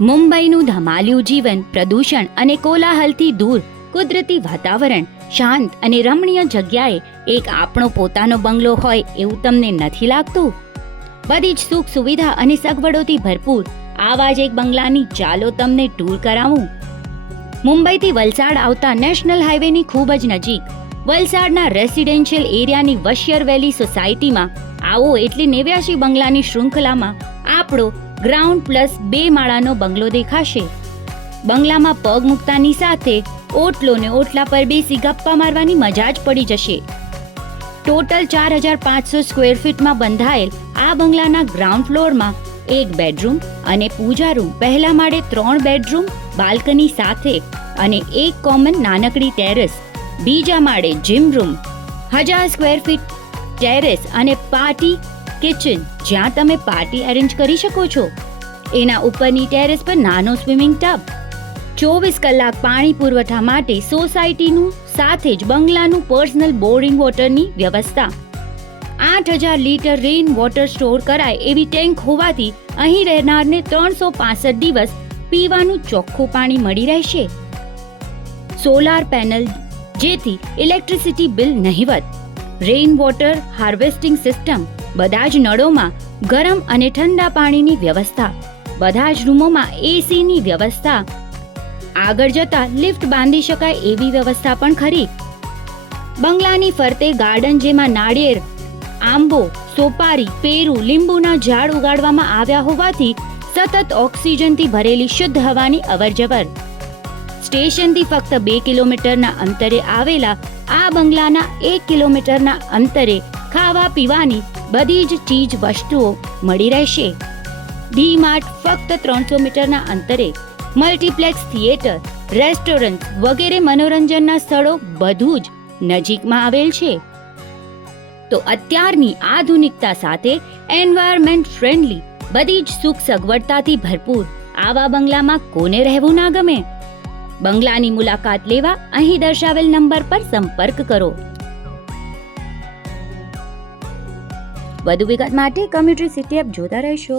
મુંબઈનું ધમાલિયું જીવન, પ્રદૂષણ અને કોલાહલથી દૂર કુદરતી વાતાવરણ, શાંત અને રમણીય જગ્યાએ એક આપણો પોતાનો બંગલો હોય એવું તમને નથી લાગતું? બધી જ સુખ સુવિધા અને સગવડોથી ભરપૂર આવા જ એક બંગલાની ચાલો તમને ટૂર કરાવું. મુંબઈથી વલસાડ આવતા નેશનલ હાઈવેની ખૂબ જ નજીક વલસાડના રેસિડેન્શિયલ એરિયાની વશિયર વેલી સોસાયટીમાં આવો એટલે 89 બંગલાની શૃંખલામાં આપણો ગ્રાઉન્ડ પ્લસ 2 માળાનો બંગલો દેખાશે. બંગલામાં પગ મૂકતાની સાથે ઓટલો ને ઓટલા પર બેસી ગપ્પા મારવાની મજા જ પડી જશે. ટોટલ 4500 સ્ક્વેર ફીટમાં બંધાયેલ આ બંગલાના ગ્રાઉન્ડ ફ્લોરમાં એક બેડરૂમ અને પૂજા રૂમ, પહેલા માળે 3 બેડરૂમ બાલ્કની સાથે અને એક કોમન નાનકડી ટેરેસ, બીજા માળે gym room, 1000 square feet terrace અને પાર્ટી કિચન જ્યાં તમે પાર્ટી અરેન્જ કરી શકો છો. એના ઉપરની ટેરેસ પર નાનો સ્વિમિંગ ટબ, 24 કલાક પાણી પુરવઠા માટે સોસાયટીનું સાથે જ બંગલાનું પર્સનલ બોરિંગ વોટરની વ્યવસ્થા, 8000 લીટર રેઇન વોટર સ્ટોર કરાય એવી ટેન્ક હોવાથી અહીં રહેનારને 365 દિવસ પીવાનું ચોખ્ખું પાણી મળી રહેશે. સોલાર પેનલ જેથી ઇલેક્ટ્રિસિટી બિલ નહિવત, રેઇન વોટર હાર્વેસ્ટિંગ સિસ્ટમ, બધા જ નળોમાં ગરમ અને ઠંડા પાણીની વ્યવસ્થા, બધા જ રૂમોમાં એસીની વ્યવસ્થા, આગળ જતા લિફ્ટ બાંધી શકાય એવી વ્યવસ્થા પણ ખરી. બંગલાની ફરતે ગાર્ડન જેમાં નાળિયેર, આંબો, સોપારી, પેરુ, લીંબુના ઝાડ ઉગાડવામાં આવ્યા હોવાથી સતત ઓક્સિજનથી ભરેલી શુદ્ધ હવાની અવરજવર. સ્ટેશનથી ફક્ત 2 કિલોમીટરના અંતરે આવેલા આ બંગલાના 1 કિલોમીટરના અંતરે ખાવા પીવાની બધી જ ચીજ વસ્તુઓ મળી રહેશે. ડી માર્ટ ફક્ત 300 મીટરના અંતરે, મલ્ટીપ્લેક્સ થિયેટર, રેસ્ટોરન્ટ વગેરે મનોરંજનના સ્થળો બધું જ નજીકમાં આવેલ છે. તો અત્યારની આધુનિકતા સાથે એન્વાયરમેન્ટ ફ્રેન્ડલી બધી જ સુખ સગવડતાથી ભરપૂર આવા બંગલામાં કોને રહેવું ના ગમે? બંગલાની મુલાકાત લેવા અહીં દર્શાવેલ નંબર પર સંપર્ક કરો. વધુ વિગત માટે કમ્યુનિટી સિટી એપ જોતા રહેશો.